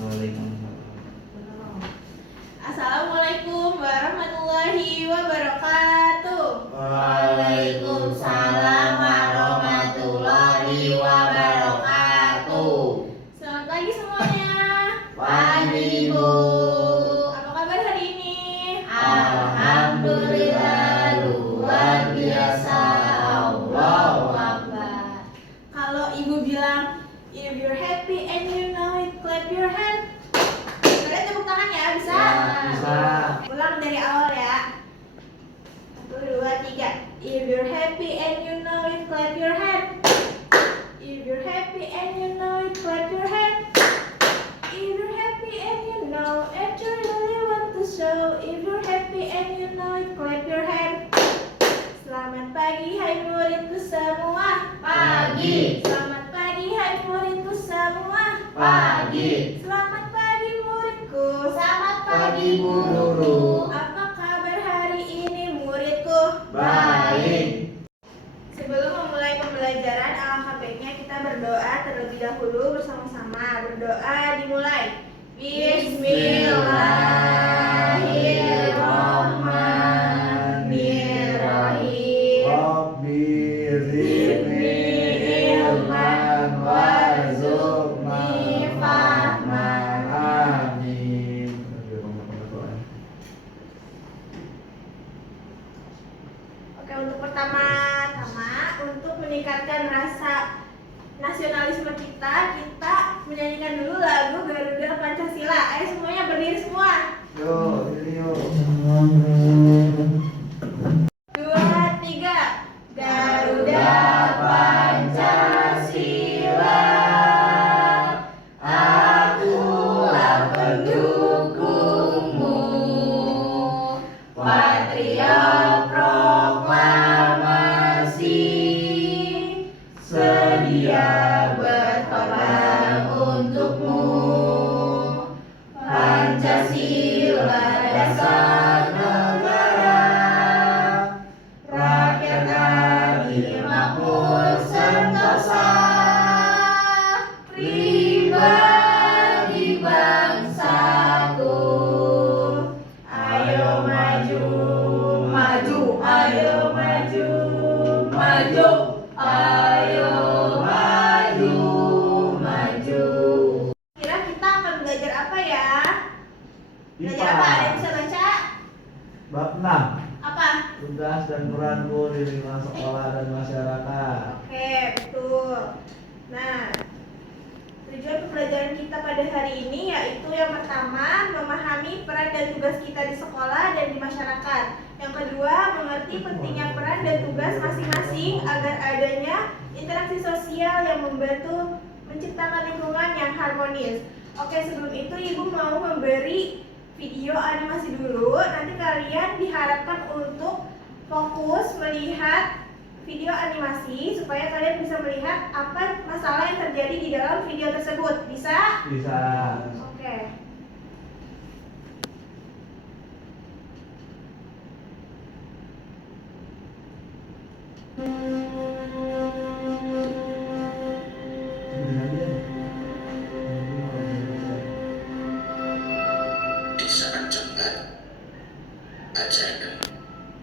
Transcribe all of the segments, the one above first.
Waalaikumsalam. Assalamualaikum warahmatullahi wabarakatuh. Waalaikumsalam warahmatullahi wabarakatuh. Selamat pagi semuanya. Pagi, Bu. Apa kabar hari ini? Alhamdulillah luar biasa. Allahu Akbar. Kalau ibu bilang if you're happy and you know it, clap your hand. Kalian tepuk tangan ya, bisa? Bisa. Ulang dari awal ya. 1, 2, 3. If you're happy and you know it, clap your hand. If you're happy and you know it, clap your hand. If you're happy and you know it, you really want to show. If you're happy and you know it, clap your hand. Selamat pagi hai muridku semua. Pagi. Selamat pagi hai muridku semua. Pagi. Selamat pagi muridku. Selamat pagi, Bu Nurul. Apa kabar hari ini muridku? Baik. Sebelum memulai pembelajaran, alangkah baiknya kita berdoa terlebih dahulu bersama-sama. Berdoa dimulai. Bismillahirrahmanirrahim. Rabbi zidni ilman warzuqni fahman. Amin. Oke, untuk pertama-tama, untuk meningkatkan rasa nasionalisme kita menyanyikan dulu lagu Garuda Pancasila. Ayo semuanya berdiri semua. Yuk, ini yuk. 2, 3. Garuda Pancasila, akulah pendukungmu, patriot proklamasi, sedia berkorban untukmu. Pancasila dasar negara, rakyat adil makmur sentosa, pribadi bangsaku. Ayo maju, maju, ayo maju, maju, ayo maju, maju. Kira kita akan belajar apa ya? Belajar IPA. apa? Ada yang bisa baca? Bab 6. Apa? Tugas dan peranmu di lingkungan sekolah dan masyarakat. Oke, betul. Nah, tujuan pembelajaran kita pada hari ini yaitu yang pertama, memahami peran dan tugas kita di sekolah dan di masyarakat. Yang kedua, mengerti pentingnya peran dan tugas masing-masing agar adanya interaksi sosial yang membantu menciptakan lingkungan yang harmonis. Oke, sebelum itu Ibu mau memberi video animasi dulu. Nanti kalian diharapkan untuk fokus melihat video animasi supaya kalian bisa melihat apa masalah yang terjadi di dalam video tersebut. Bisa? Bisa. Oke. Di saat cepat, ajaib,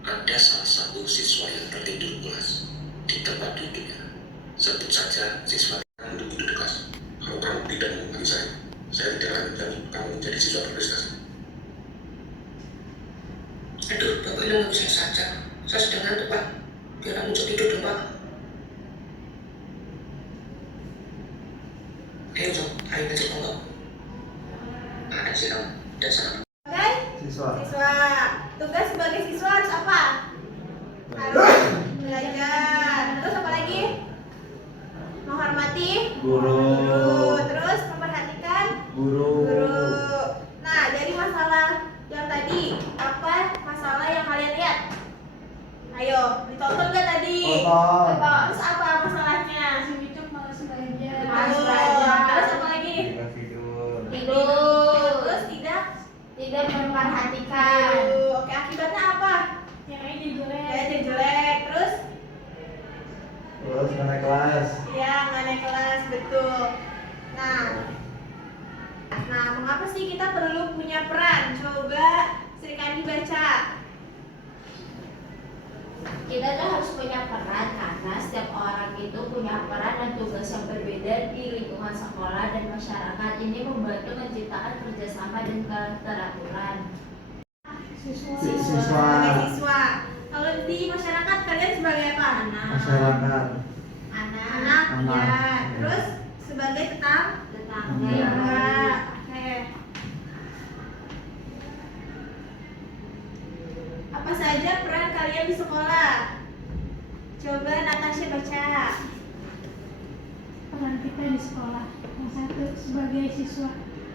ada salah satu siswa yang tertidur kelas di tempat duduknya. Sebut saja siswa yang duduk di kelas. Kalau kamu tidak menemukan saya tidak akan menjamin kamu menjadi siswa berprestasi. Aduh, Bapak bilang saya saja. Saya sedang ngantuk, Pak. Biar kamu jadi tidur dong, Pak. Ayo, Jom. Ayo belajar kelompok. Ada sih, kamu. Dan sana. Oke? Siswa. Siswa. Tugas sebagai siswa harus apa? Harus belajar. Terus apa lagi? Menghormati Guru. Terus memperhatikan Guru. guru. Nah, dari masalah yang tadi, apa masalah yang kalian lihat? Ayo, ditonton gak tadi? Tonton. Terus apa masalahnya? Malas belajar. Terus apa lagi? Tidak tidur. Tidur. Terus tidak memperhatikan. Oke, akibatnya apa? Yang lain jadi jelek. Ya, jadi jelek. Terus? Terus nggak naik kelas. Ya, nggak naik kelas, betul. Nah, Kenapa sih kita perlu punya peran? Coba Sri Kandi baca. Kita tuh harus punya peran karena setiap orang itu punya peran dan tugas yang berbeda di lingkungan sekolah dan masyarakat. Ini membantu menciptakan kerjasama dan keteraturan. Siswa. Siswa. Sebagai siswa. Kalau di masyarakat kalian sebagai apa? Masyarakat. Anak. Anak. Ya. Terus sebagai tetangga. Tetangga. Oke. Apa saja peran kalian di sekolah? Coba Natasha baca. Peran kita di sekolah. Yang satu, sebagai siswa,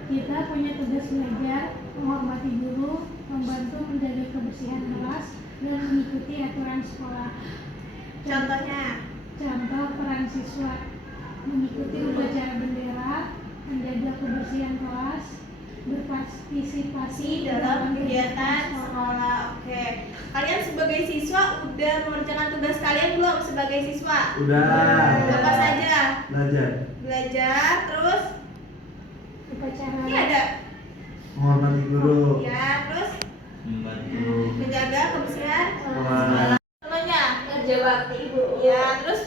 kita punya tugas belajar, menghormati guru, membantu menjaga kebersihan kelas, dan mengikuti aturan sekolah. Contohnya. Contoh peran siswa: mengikuti upacara bendera, menjaga kebersihan kelas, berpartisipasi Dalam kegiatan sekolah. Oke. Kalian sebagai siswa udah mengerjakan tugas kalian belum sebagai siswa? Udah. Apa saja? Belajar. Belajar, terus upacara. ini ada Menghormati guru. ya, terus Membantu. menjaga kebersihan Sekolah. contohnya Kerja bakti ibu. ya, terus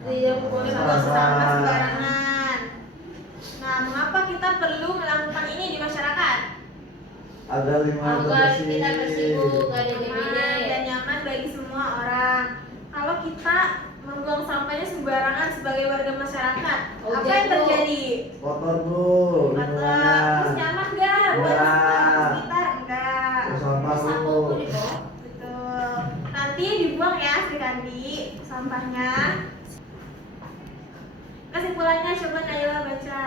tidak membuang sampah sembarangan. Nah, mengapa kita perlu melakukan ini di masyarakat? Agar lingkungan Agar kita bersih bu, gak ada Aman debit. dan nyaman bagi semua orang. Kalau kita membuang sampahnya sembarangan sebagai warga masyarakat, Oh, apa yang gitu. terjadi? Kotor bu. Terus Lingkungan. nyaman nggak buat Enggak. sekitar? Enggak. Terus sampah Sapu bu. bu di bawah. Betul. Nanti dibuang ya Sri Kandi sampahnya. Kesimpulannya coba Naila baca.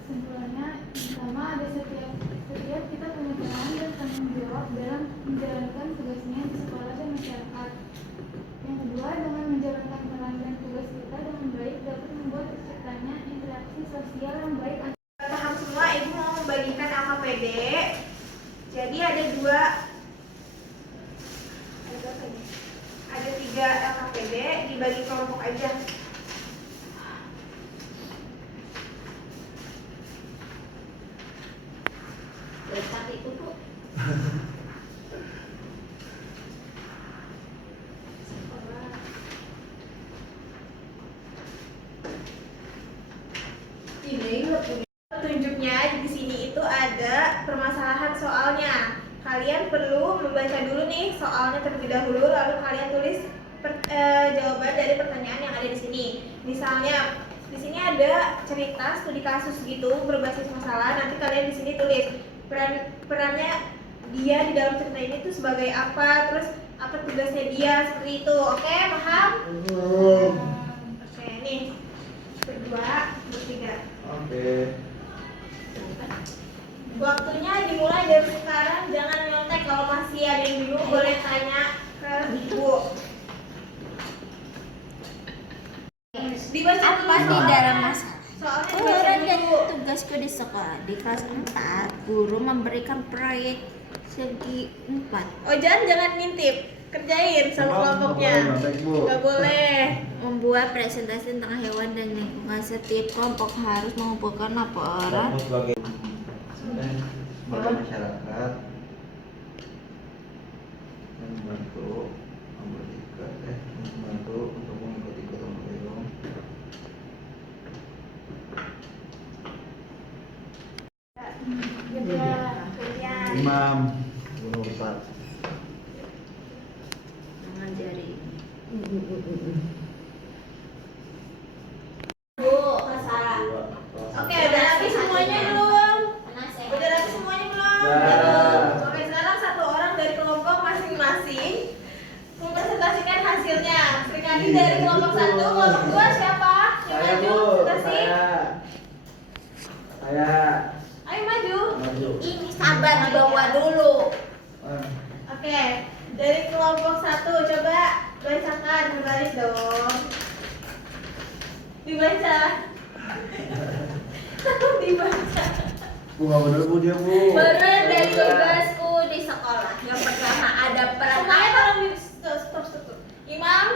Kesimpulannya, pertama ada setiap kita punya peran dan tanggung jawab dalam menjalankan tugasnya di sekolah dan masyarakat. Yang kedua, dengan menjalankan peran dan tugas kita dengan baik dapat membuat terciptanya interaksi sosial yang baik. Paham semua, Ibu mau membagikan LKPD. Jadi ada dua, ada berapa ini? Ada 3 LKPD, dibagi kelompok aja. Letak itu bu. Petunjuknya di sini itu ada permasalahan soalnya. Kalian perlu membaca dulu nih soalnya terlebih dahulu, lalu kalian tulis jawaban dari pertanyaan yang ada di sini. Misalnya di sini ada cerita studi kasus gitu berbasis masalah. Nanti kalian di sini tulis perannya dia di dalam cerita ini tuh sebagai apa, terus apa tugasnya dia, seperti itu. Oke, paham? Oke, nih berdua, bertiga. Oke. Waktunya dimulai dari sekarang, jangan nyontek. Kalau masih ada yang bingung boleh tanya ke ibu. Dibaca Apa dulu di dalam masalah? soalnya dibaca Peran dan dulu. tugasku di sekolah. Di kelas 4, guru memberikan proyek segi 4. Oh, jangan ngintip, kerjain sama kelompoknya. Gak boleh. Membuat presentasi tentang hewan dan lingkungan. Setiap kelompok harus mengumpulkan laporan. Sebagai masyarakat membantu untuk mengikuti gotong royong. Kerja. Imam Gunung Besar. Mengajari. Bu, masalah. Oke, udah rapi semuanya belum? Udah rapi semuanya belum? Udah. Oke, sekarang satu orang dari kelompok masing-masing mempresentasikan hasilnya. Sri Kandi dari kelompok 1, kelompok 2 siapa? Yang Saya maju, bu. kasih. Saya. Ayo maju. Maju. Ini sabar dibawa dulu. Oke, dari kelompok 1 coba bacakan berbalik dong. Dibaca. Dibaca. Bu nggak bener bu dia bu. Peran dan tugasku di sekolah. Yang pertama ada peran Semuanya tolong di stop. Imam,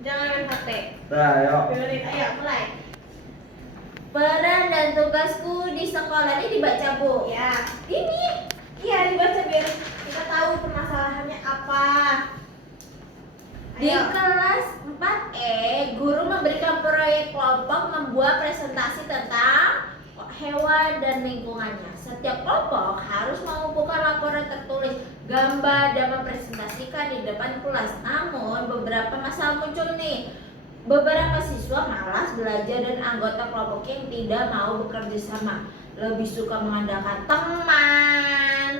jangan main HP. Nah, ayo. Dengerin, ayo mulai. Peran dan dan tugasku di sekolah ini dibaca, Bu. Ya, ini. Iya, dibaca biar kita tahu permasalahannya apa. Di Ayo. kelas 4E, guru memberikan proyek kelompok membuat presentasi tentang hewan dan lingkungannya. Setiap kelompok harus mengumpulkan laporan tertulis, gambar, dan mempresentasikan di depan kelas. Namun, beberapa masalah muncul nih. Beberapa siswa malas belajar dan anggota kelompok yang tidak mau bekerja sama. Lebih suka mengandalkan teman.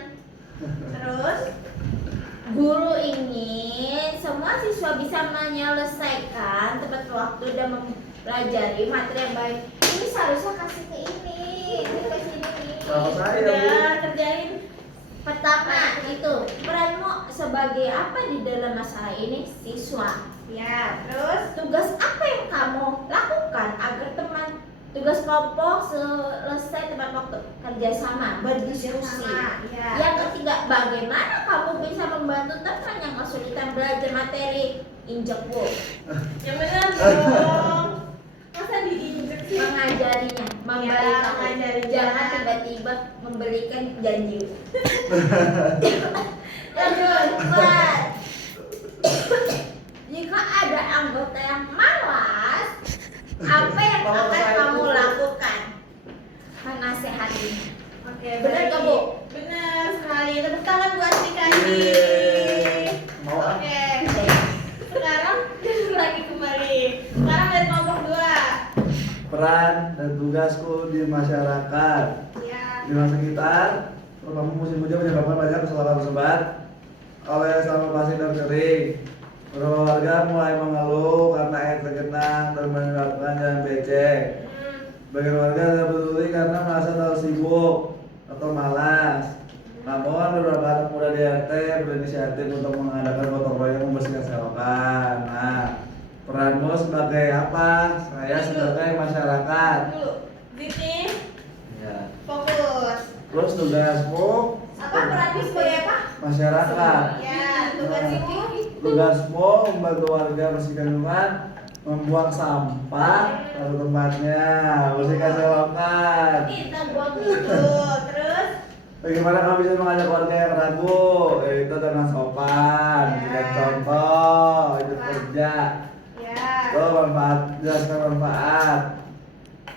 Terus, Guru ingin semua siswa bisa menyelesaikan tepat waktu dan mempelajari materi yang baik. Ini seharusnya kasih ke ini, kasih ini. Sama saya, Bu. udah kerjain. Pertama itu peranmu sebagai apa di dalam masalah ini, siswa. Ya, terus Tugas apa yang kamu lakukan agar tugas kelompok selesai tepat waktu, kerjasama, berdiskusi. sama. Ya. Yang ketiga, bagaimana kamu bisa membantu teman yang kesulitan belajar materi? Injek, Bu. Yang benar dong. Masa diinjek sih? Mengajarinya, memberitahu. mengajarinya. Jangan tiba-tiba memberikan janji. Yang Lanjut. keempat, jika ada anggota yang malas, apa yang akan kamu lakukan? Menasehati. Oke, Benar baik. nggak, Bu? Benar sekali. Tepuk tangan buat Tika ini. Yeay. Mau ah? Oke. Sekarang lagi kembali. Sekarang dari kelompok 2. Peran dan tugasku di masyarakat. Ya. Di masa sekitar, terutama musim hujan menyebabkan banyak kesalahan tersebar oleh sampah plastik dan kering. Beberapa warga mulai mengeluh karena air tergenang dan menyebabkan jalan becek. Bagian warga tidak peduli karena merasa terlalu sibuk atau malas. Namun beberapa anak muda di RT berinisiatif untuk mengadakan gotong royong membersihkan selokan. Nah, peranmu sebagai apa? Saya sebagai masyarakat. Dulu. Sini. Ya. Fokus. Terus tugasmu Apa peranmu sebagai apa? masyarakat. Ya, tugas ini. Tugasmu membantu warga bersihkan lingkungan, membuang sampah pada tempatnya, bersihkan selokan. Kita buat itu. Terus Bagaimana kamu bisa mengajak warga yang ragu? Itu dengan sopan, Ya. dengan contoh, itu kerja. ya. Itu manfaat, jelaskan manfaat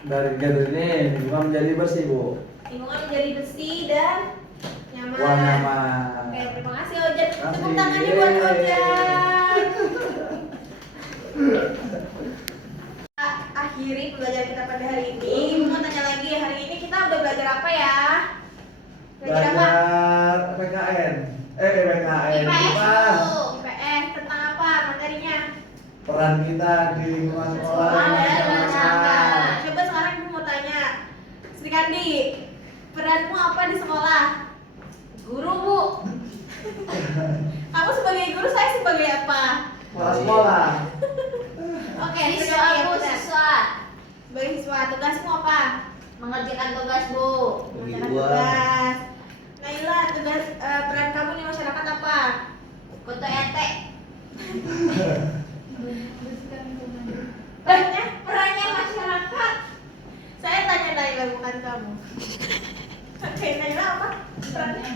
dari kegiatan ini. Lingkungan menjadi bersih, Bu. Lingkungan menjadi bersih dan nyaman. Wah, nyaman. Oke, terima kasih Ojan. Kasih. Tepuk tangannya buat Ojan. Akhiri pembelajaran kita pada hari ini. Mau tanya lagi, hari ini kita udah belajar apa ya? Belajar apa? Belajar PKN. PKN. IPS Apa? dulu. IPS tentang apa materinya? Peran kita di lingkungan sekolah Sekolah dan dan masyarakat. masyarakat. Coba sekarang ibu mau tanya, Sri Kandi, peranmu apa di sekolah? Guru, Bu. Kamu sebagai guru, saya sebagai apa? Kepala sekolah. Oke, Siswa, Sri Kandi, Bu, benar. siswa. Sebagai siswa, tugasmu apa? Mengerjakan tugas, Bu. Mengerjakan tugas. Naila, tugas peran kamu di masyarakat apa? Ketua RT. Bersihkan lingkungan. Perannya masyarakat. Saya tanya Naila, bukan kamu. Oke, Naila apa? Perannya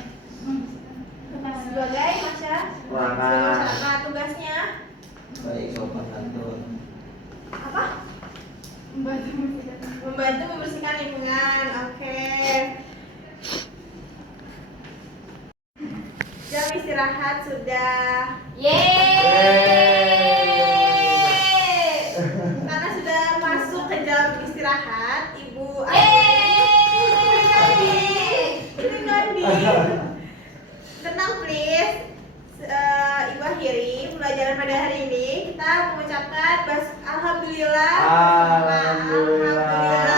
sebagai masyarakat. Tugasnya Baik sopan santun. apa? Membantu membersihkan lingkungan. Oke. Jam istirahat sudah. Yeay. Karena sudah masuk ke jam istirahat, Ibu Sri Kandi. Tenang please. Ibu akhiri pembelajaran pada hari ini. Kita mengucapkan alhamdulillah. Alhamdulillah. Alhamdulillah